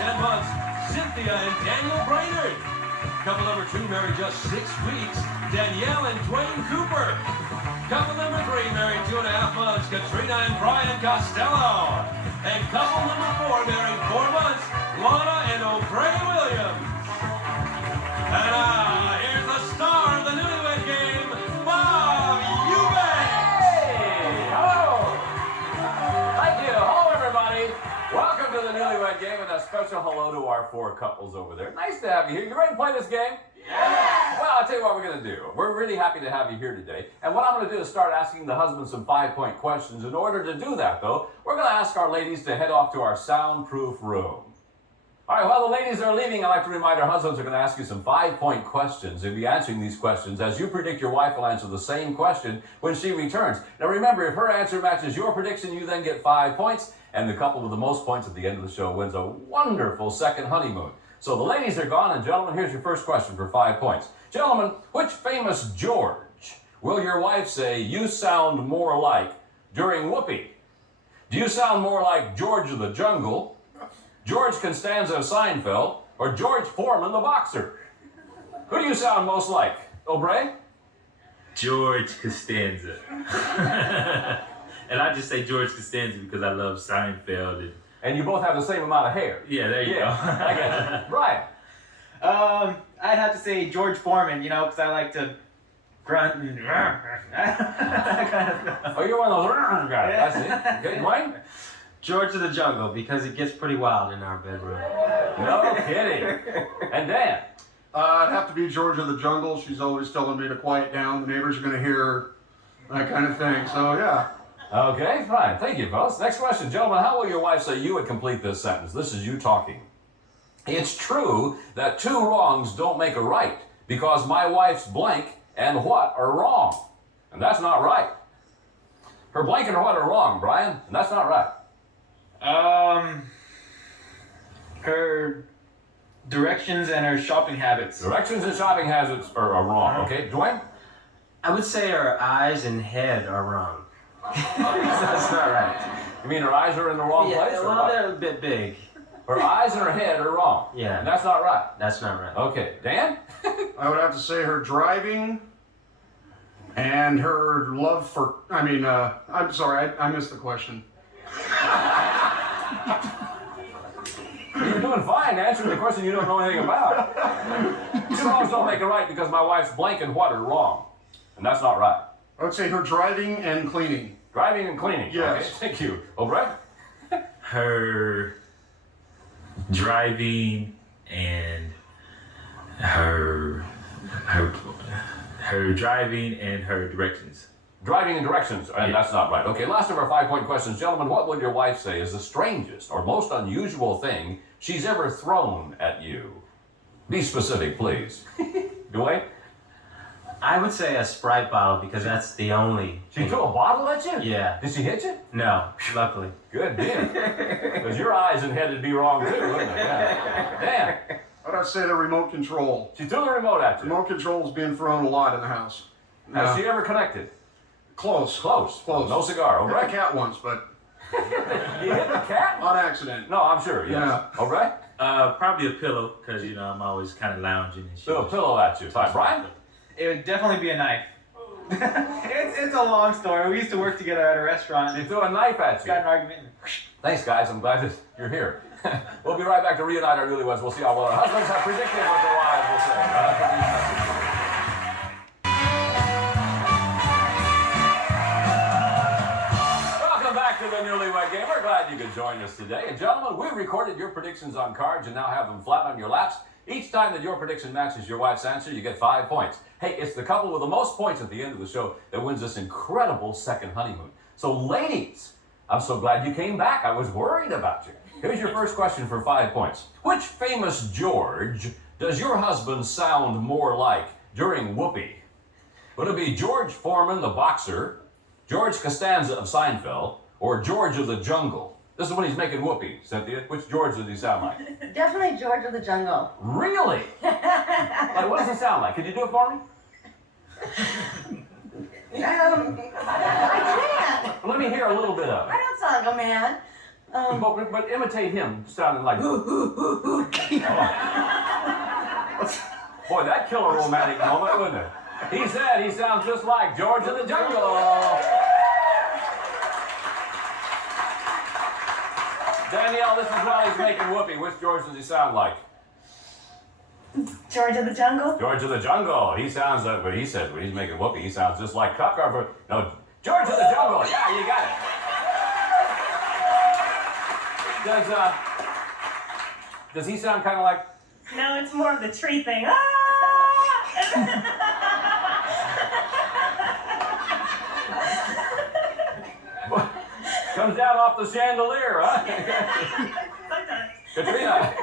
10 months, Cynthia and Daniel Brainerd. Couple number 2 married just 6 weeks, Danielle and Dwayne Cooper. Couple number 3 married 2.5 months, Katrina and Brian Costello. And couple number 4 married 4 months, Lana and O'Brien Williams. And here's the star of the Newlywed Game, Bob Eubanks. Hey, hello. Thank you. Hello, everybody. Welcome to the Newlywed Game, and a special hello to our 4 couples over there. Nice to have you here. You ready to play this game? Yes! Well, I'll tell you what we're going to do. We're really happy to have you here today. And what I'm going to do is start asking the husbands some 5-point questions. In order to do that, though, we're going to ask our ladies to head off to our soundproof room. All right, while the ladies are leaving, I'd like to remind our husbands are going to ask you some 5-point questions. You'll be answering these questions as you predict your wife will answer the same question when she returns. Now remember, if her answer matches your prediction, you then get 5 points, and the couple with the most points at the end of the show wins a wonderful second honeymoon. So the ladies are gone, and gentlemen, here's your first question for 5 points. Gentlemen, which famous George will your wife say you sound more like during whoopee? Do you sound more like George of the Jungle, George Costanza of Seinfeld, or George Foreman the boxer? Who do you sound most like? O'Brien? George Costanza. And I just say George Costanza because I love Seinfeld. And you both have the same amount of hair. Yeah, there you go. I get it. Brian? I'd have to say George Foreman, because I like to grunt and that kind of stuff. Oh, you're one of those guys. I see. Okay, Dwayne? George of the Jungle, because it gets pretty wild in our bedroom. No kidding. And Dan? It'd have to be George of the Jungle. She's always telling me to quiet down. The neighbors are going to hear her, that kind of thing. So, yeah. Okay, fine. Thank you, fellas. Next question. Gentlemen, how will your wife say you would complete this sentence? This is you talking. It's true that 2 wrongs don't make a right because my wife's blank and what are wrong. And that's not right. Her blank and what are wrong, Brian, and that's not right. Her directions and her shopping habits. Directions and shopping habits are wrong. Okay, Dwayne? I would say her eyes and head are wrong. That's not right. You mean her eyes are in the wrong place? Or Well, what? they're a bit big. Her eyes and her head are wrong. Yeah. And that's not right. That's not right. Okay, Dan? I would have to say her driving and her love for, I'm sorry, I missed the question. You're doing fine answering the question you don't know anything about. 2 wrongs don't make it right because my wife's blank and what are wrong. And that's not right. I would say her driving and cleaning. Driving and cleaning. Yes. Okay, thank you. O'Brien? Her driving and her driving and her directions. Driving and directions, and that's not right. Okay, last of our 5-point questions. Gentlemen, what would your wife say is the strangest or most unusual thing she's ever thrown at you? Be specific, please. Dwayne? I would say a Sprite bottle because that's the only. She threw a bottle at you? Yeah. Did she hit you? No, luckily. Good deal. Because your eyes and head would be wrong too, wouldn't they? Yeah. Dan? I'd have to say the remote control. She threw the remote at you. Remote control's being thrown a lot in the house. Has she ever connected? Close. Close. Close. No cigar. Hit the O'Brien? cat once, but You hit the cat? on accident. No, I'm sure, yes. Yeah. O'Brien? Probably a pillow because, I'm always kind of lounging and shit. Threw a pillow at you. Fine. Brian? It would definitely be a knife. it's a long story. We used to work together at a restaurant. She And threw a knife at you. got an argument. Thanks, guys. I'm glad that you're here. We'll be right back to reunite our newlyweds. We'll see how well our husbands have predicted what their wives will say. Right after these messages. Welcome back to the Newlywed Game. We're glad you could join us today. And gentlemen, we recorded your predictions on cards and now have them flat on your laps. Each time that your prediction matches your wife's answer, you get 5 points. Hey, it's the couple with the most points at the end of the show that wins this incredible second honeymoon. So ladies, I'm so glad you came back. I was worried about you. Here's your first question for 5 points. Which famous George does your husband sound more like during whoopee? Would it be George Foreman, the boxer, George Costanza of Seinfeld, or George of the Jungle? This is when he's making whoopee, Cynthia. Which George does he sound like? Definitely George of the Jungle. Really? Like, what does he sound like? Could you do it for me? I can't. Let me hear a little bit of it. I don't sound like a man. But imitate him, sounding like. Oh. Boy, that killer romantic moment, wouldn't it? He said he sounds just like George in the Jungle. Danielle, this is while he's making whoopee. Which George does he sound like? George of the Jungle? George of the Jungle. He sounds like what he says when he's making whoopee. He sounds just like Cop Car. No, George of the Jungle. Yeah, you got it. Does he sound kind of like? No, it's more of the tree thing. Ah! Comes down off the chandelier, huh? Katrina.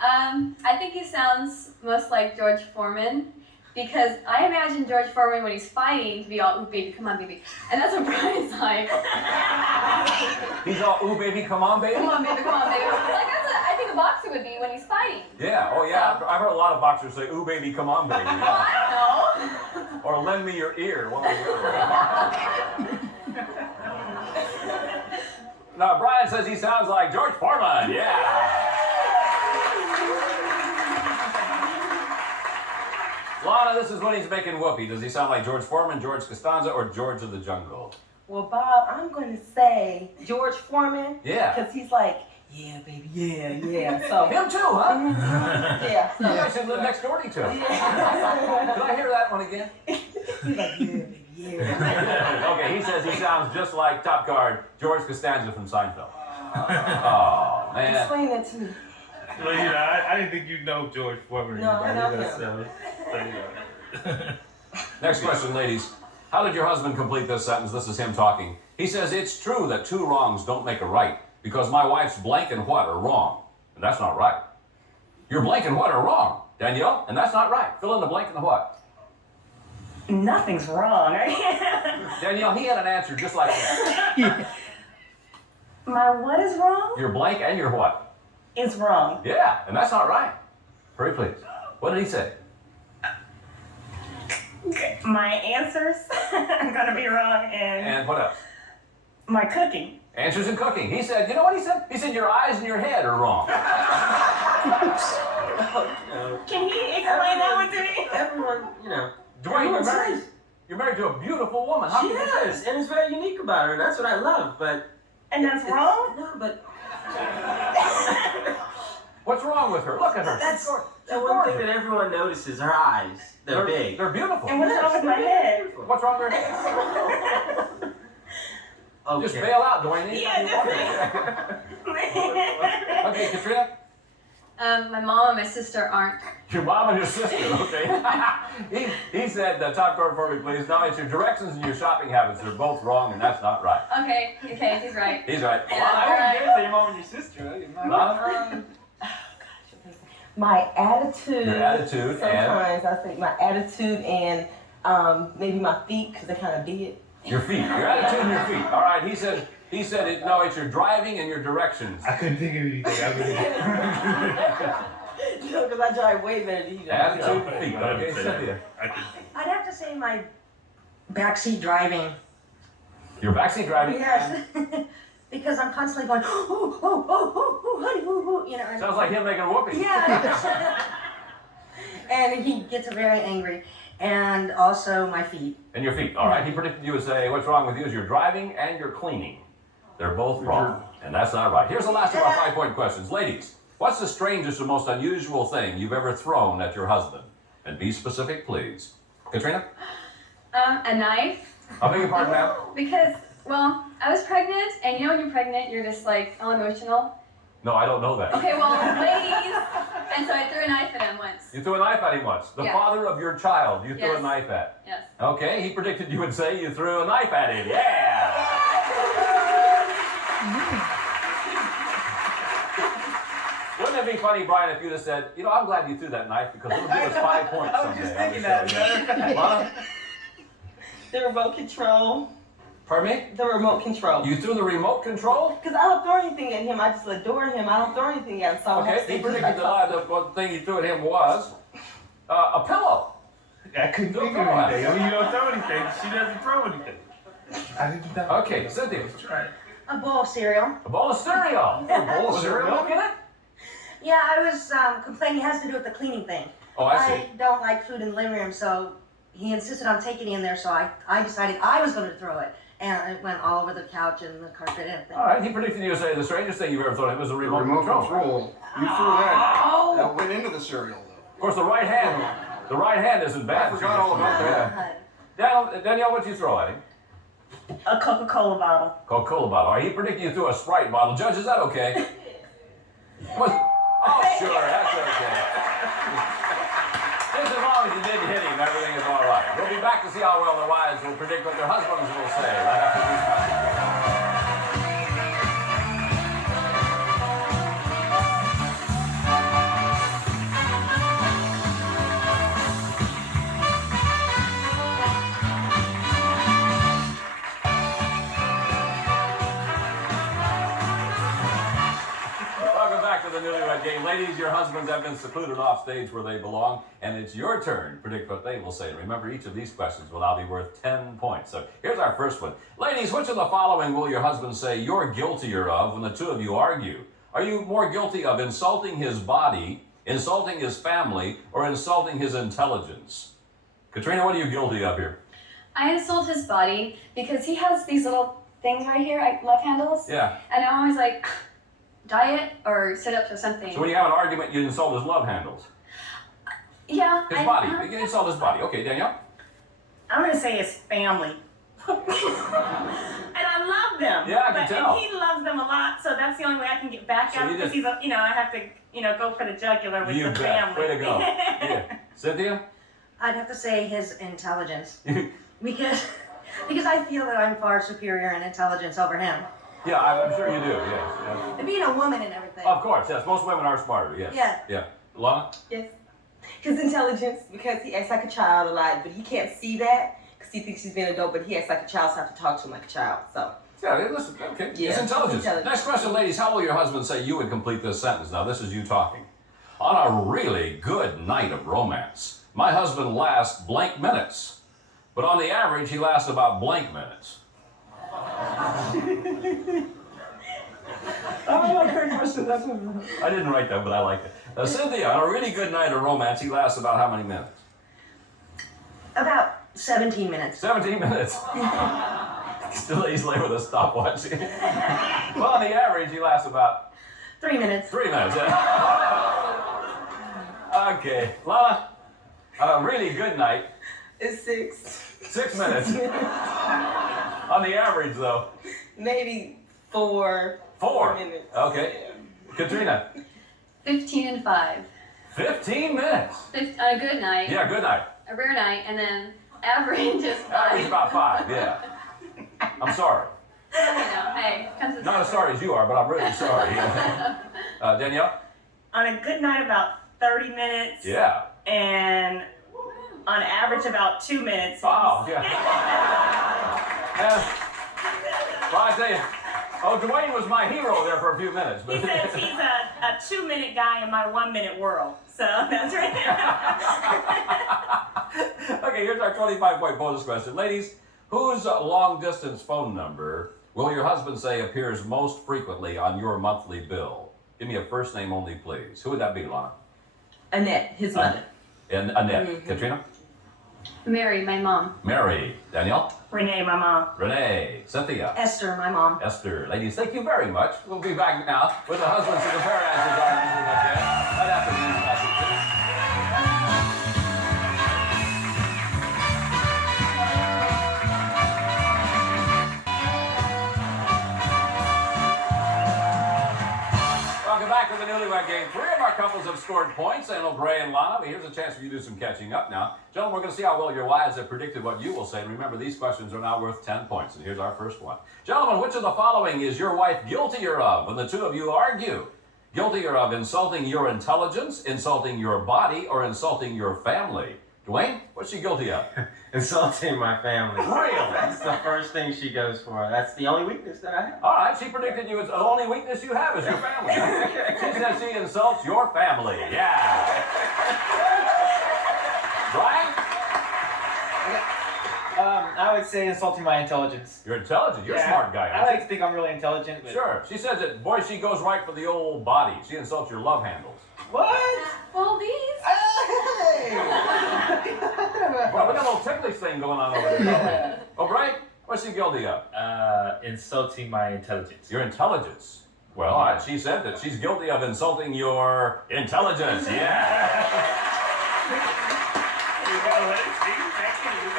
I think he sounds most like George Foreman because I imagine George Foreman when he's fighting to be all, ooh baby, come on baby. And that's what Brian's like. He's all, ooh baby, come on baby. Come on baby, come on baby. Like that's what I think a boxer would be when he's fighting. Yeah, oh yeah. I've heard a lot of boxers say, ooh baby, come on baby. Well, I don't know. Or lend me your ear. One of the other. Now, Brian says he sounds like George Foreman. Yeah. Lana, this is when he's making whoopee. Does he sound like George Foreman, George Costanza, or George of the Jungle? Well, Bob, I'm going to say George Foreman. Yeah. Because he's like, yeah, baby, yeah. So Him too, huh? yeah. You guys should live next door to each other. Did I hear that one again? He's like, yeah, baby, yeah. Okay, he says he sounds just like top guard George Costanza from Seinfeld. Oh, man. Explain that to me. Well, you know, I didn't think you'd know George Foreman. No, I know him. Next question, ladies. How did your husband complete this sentence? This is him talking. He says, it's true that two wrongs don't make a right because my wife's blank and what are wrong. And that's not right. Your blank and what are wrong, Danielle, and that's not right. Fill in the blank and the what. Nothing's wrong, right? Danielle, he had an answer just like that. My what is wrong? Your blank and your what? Is wrong. Yeah, and that's not right. Hurry, please. What did he say? My answers are gonna be wrong, And what else? my cooking. Answers in cooking. He said, you know what he said? He said your eyes and your head are wrong. Can he explain that one to me? Everyone, you know. Dwayne, you're married to a beautiful woman. How She can you say is, and it's very unique about her, and that's what I love, but... And that's wrong? No, but... What's wrong with her? Look at her. That's the one thing that everyone notices, her eyes. They're big. They're beautiful. And what's wrong with my head? What's wrong with her head? Okay. Just bail out, Dwayne. Yeah, Okay, Katrina? My mom and my sister aren't. Your mom and your sister, okay. he said, top card for me, please. No, it's your directions and your shopping habits. They're both wrong, and that's not right. Okay, he's right. He's right. Yeah, I all right. wouldn't say your mom and your sister. Lana? My attitude. Your attitude and Sometimes I think my attitude and maybe my feet because they kind of big. your feet. Your attitude and your feet. All right, he said it. No, it's your driving and your directions. I couldn't think of anything. I really No, because I drive way better than you do. Attitude and feet. I Okay, didn't say that. Cynthia. I'd have to say my backseat driving. Your backseat driving. Yes. Because I'm constantly going, honey, you know. And Sounds like him making a whoopee. yeah. And he gets very angry. And also my feet. And your feet. All right. He predicted you would say, what's wrong with you is your driving and your cleaning. They're both wrong. And that's not right. Here's the last of our 5-point questions. Ladies, what's the strangest or most unusual thing you've ever thrown at your husband? And be specific, please. Katrina? A knife. I beg your pardon, ma'am? Because, well, I was pregnant, and you know when you're pregnant, you're just like all emotional. No, I don't know that. Okay, well, ladies. And so I threw a knife at him once. You threw a knife at him once. The Yeah. father of your child, you threw a Yes. knife at. Yes. Okay, he predicted you would say you threw a knife at him. Yeah! Wouldn't it be funny, Brian, if you'd have said, you know, I'm glad you threw that knife because it'll give us 5 points I was someday. just on thinking the that. show, yeah. Lana? The remote control. Pardon me? The remote control. You threw the remote control? Because I don't throw anything at him. I just adore him. I don't throw anything at him. So Okay, he predicted the one thing you threw at him was a pillow. I couldn't Don't think throw of anything. it. I mean, you don't throw anything. She doesn't throw anything. I didn't know. Okay, Cynthia. Let's try it. A bowl of cereal. A bowl of cereal. A bowl of Was there cereal? milk in it? Yeah, I was complaining. It has to do with the cleaning thing. Oh, I see. I don't like food in the living room, so he insisted on taking it in there, so I decided I was going to throw it. And it went all over the couch and the carpet and everything. All right, he predicted you to say the strangest thing you've ever thrown in was a remote control. You threw that. That went into the cereal, though. Of course, the right hand isn't bad. I forgot all about that. Danielle, what'd you throw at him? A Coca-Cola bottle. Coca-Cola bottle. All right, he predicted you threw a Sprite bottle. Judge, is that okay? Oh, sure, that's okay. Just as long as you didn't hit him, everything is all right. We'll be back to see how well their wives will predict what their husbands will say right after these messages. Welcome back to the Newlywed Game. Ladies, your husbands have been secluded off stage where they belong, and it's your turn to predict what they will say. Remember, each of these questions will now be worth 10 points. So here's our first one. Ladies, which of the following will your husband say you're guiltier of when the two of you argue? Are you more guilty of insulting his body, insulting his family, or insulting his intelligence? Katrina, what are you guilty of here? I insult his body because he has these little things right here, like love handles. Yeah. And I'm always like, diet or sit-ups or something. So when you have an argument, you insult his love handles. Yeah. His body. You can insult his body. Okay, Danielle? I'm gonna say his family. And I love them. Yeah, I can tell. And he loves them a lot, so that's the only way I can get back So at you him because just- he's, I have to, go for the jugular with You the bet. family. Way to go. Yeah. Cynthia? I'd have to say his intelligence. because I feel that I'm far superior in intelligence over him. Yeah, I'm sure you do, yes. And being a woman and everything. Of course, yes. Most women are smarter, yes. Yeah. Yeah. Lana? Yes. His intelligence, because he acts like a child a lot, but he can't see that because he thinks he's being an adult, but he acts like a child, so I have to talk to him like a child. So. Yeah, listen, okay. Yeah, It's intelligence. Next question, ladies. How will your husband say you would complete this sentence? Now, this is you talking. On a really good night of romance, my husband lasts blank minutes, but on the average, he lasts about blank minutes. I like that question. I didn't write that, but I like it. Cynthia, on a really good night of romance, he lasts about how many minutes? About 17 minutes. 17 minutes. Still easily with a stopwatch. Well, on the average, he lasts about 3 minutes. 3 minutes. Okay, Lana, on a really good night, It's 6. 6 minutes. On the average, though, Maybe 4. 4 minutes. Okay. Katrina, 15 and 5. 15 minutes. On a good night, Yeah, good night. a rare night, and then average is 5. Average about 5, yeah. I'm sorry. Hey, comes with Not as sorry as you are, but I'm really sorry. Danielle? On a good night, about 30 minutes. Yeah. And on average, about 2 minutes. Wow, yeah. Well, I tell you, Dwayne was my hero there for a few minutes. He says he's a 2-minute guy in my 1-minute world. So that's right. Okay, here's our 25-point bonus question. Ladies, whose long-distance phone number will your husband say appears most frequently on your monthly bill? Give me a first name only, please. Who would that be, Lana? Annette, his mother. And Annette. Katrina? Mary, my mom. Mary. Danielle? Renee, my mom. Renee. Cynthia? Esther, my mom. Esther. Ladies, thank you very much. We'll be back now with the husbands to compare answers on Newlywed Game right after these messages. Welcome back to the Newlywed Game. 3 of our couples have scored points, Anil, Gray, and Lana. But here's a chance for you to do some catching up now. Gentlemen, we're going to see how well your wives have predicted what you will say. And remember, these questions are now worth 10 points. And here's our first one. Gentlemen, which of the following is your wife guiltier of when the two of you argue? Guiltier of insulting your intelligence, insulting your body, or insulting your family? Dwayne, what's she guilty of? Insulting my family. Really? That's the first thing she goes for. That's the only weakness that I have. All right, she predicted you it's the only weakness you have is your family. She says she insults your family. Yeah. Brian? I would say insulting my intelligence. You're intelligent. You're a Yeah, smart guy. I like to think I'm really intelligent. But... Sure. She says that, boy, she goes right for the old body. She insults your love handles. What? Well, these. Hey! Well, we got a little ticklish thing going on over there. O'Brien, what's she guilty of? Insulting my intelligence. Your intelligence. Well, she said that she's guilty of insulting your intelligence. Yeah.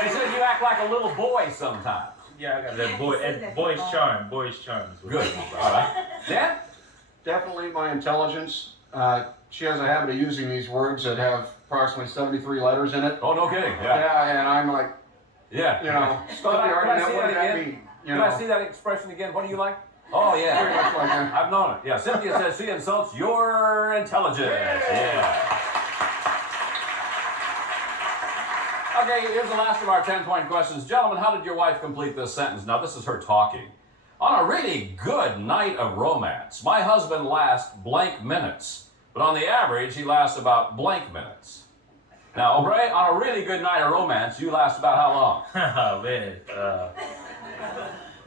She said you act like a little boy sometimes. Yeah, I got that boy's charm. Boy's charm. Good. All right. Dan? Definitely my intelligence. She has a habit of using these words that have approximately 73 letters in it. Oh, no kidding. Yeah. Yeah, and I'm like, Yeah. you know, stop the argument. What did that mean? You Can know, I see that expression again? What do you like? Oh, yeah. pretty much like that. I've known it. Yeah, Cynthia says she insults your intelligence. Yeah. Okay, here's the last of our 10-point questions. Gentlemen, how did your wife complete this sentence? Now, this is her talking. On a really good night of romance, my husband lasts blank minutes, but on the average, he lasts about blank minutes. Now, O'Brien, on a really good night of romance, you last about how long? Oh, man.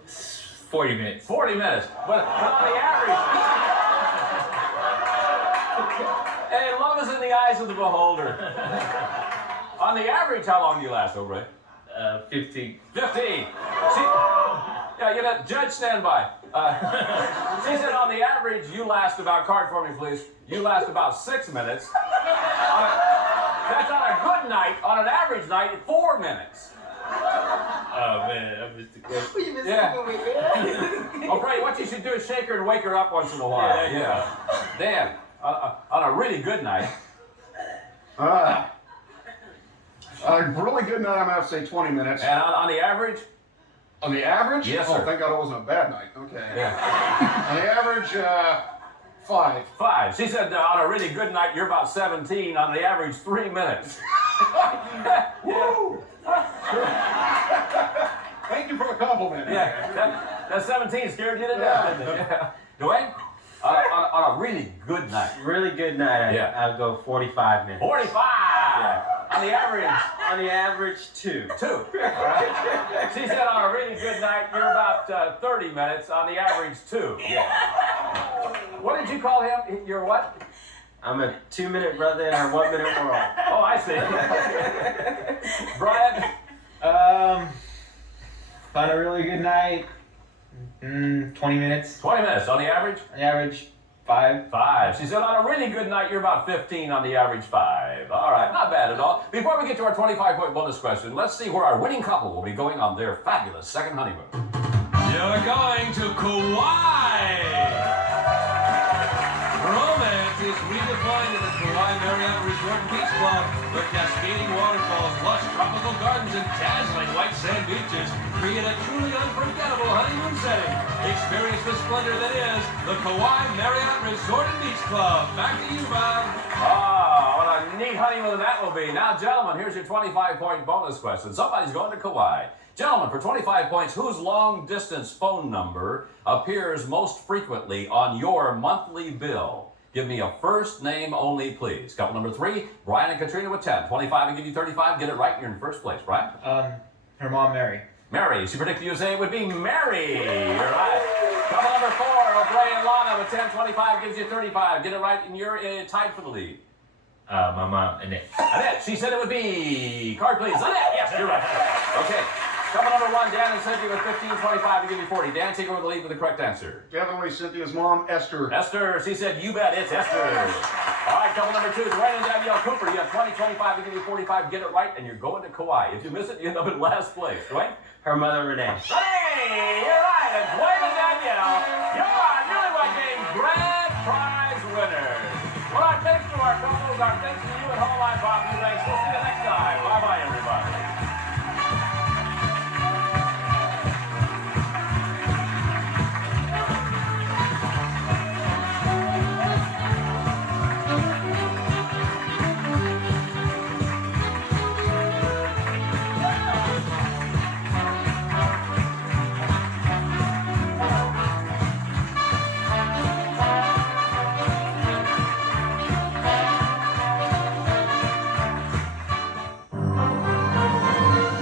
40 minutes. 40 minutes. But on the average... Hey, love is in the eyes of the beholder. On the average, how long do you last, O'Brien? 15. 15. Yeah, you know, judge, stand by. She said on the average, you last about, card for me, please. You last about 6 minutes. That's on a good night. On an average night, 4 minutes. Oh, man, I missed the question. Yeah. O'Brien, what you should do is shake her and wake her up once in a while. Yeah. Dan, on a really good night. A really good night, I'm going to have to say 20 minutes. And on the average? On the average? Yes, Oh, sir. thank God it wasn't a bad night. Okay. Yeah. On the average, 5. 5. She said on a really good night, you're about 17. On the average, 3 minutes. Woo! Thank you for the compliment. Yeah. That 17 scared you to death, didn't it? Yeah. Dwayne? On a really good night. Really good night. Yeah. I'll go 45 minutes. 45! Yeah. On the average? On the average, 2. 2. She said on a really good night, you're about 30 minutes. On the average, 2. Yeah. What did you call him? You're what? I'm a 2-minute brother in a 1-minute world. Oh, I see. Brian? On a really good night, 20 minutes. 20 minutes. On the average? On the average, 5. 5. She said on a really good night, you're about 15. On the average, 5. All right, not bad at all. Before we get to our 25-point bonus question, let's see where our winning couple will be going on their fabulous second honeymoon. You're going to Kauai! Romance is redefined at the Kauai Marriott Resort and Beach Club, where cascading waterfalls, lush tropical gardens, and dazzling white sand beaches create a truly unforgettable honeymoon setting. Experience the splendor that is the Kauai Marriott Resort and Beach Club. Back to you, Bob. Oh, what a neat honeymoon that will be. Now, gentlemen, here's your 25-point bonus question. Somebody's going to Kauai. Gentlemen, for 25 points, whose long-distance phone number appears most frequently on your monthly bill? Give me a first name only, please. Couple number 3, Brian and Katrina with 10. 25 and give you 35. Get it right, you're in first place. Brian? Her mom, Mary. Mary. She predicted you say it would be Mary. You're right. Couple number 4, O'Brien and Lana with 10. 25 gives you 35. Get it right, and you're tied for the lead. My mom, Annette. Annette, she said it would be, card please. Annette, yes, you're right. Okay. Couple number 1, Dan and Cynthia with 15, 25 to give you 40. Dan, take over the lead with the correct answer. Definitely Cynthia's mom, Esther. Esther, she said, you bet, it's Esther. All right, couple number 2, Dwayne and Danielle Cooper. You have 20, 25 to give you 45. Get it right, and you're going to Kauai. If you miss it, you end up in last place. Dwayne? Her mother, Renee. Hey, you're right. And Dwayne and Danielle, you're our Newlywed Game grand prize winners. Well, our thanks to our couples, our thanks to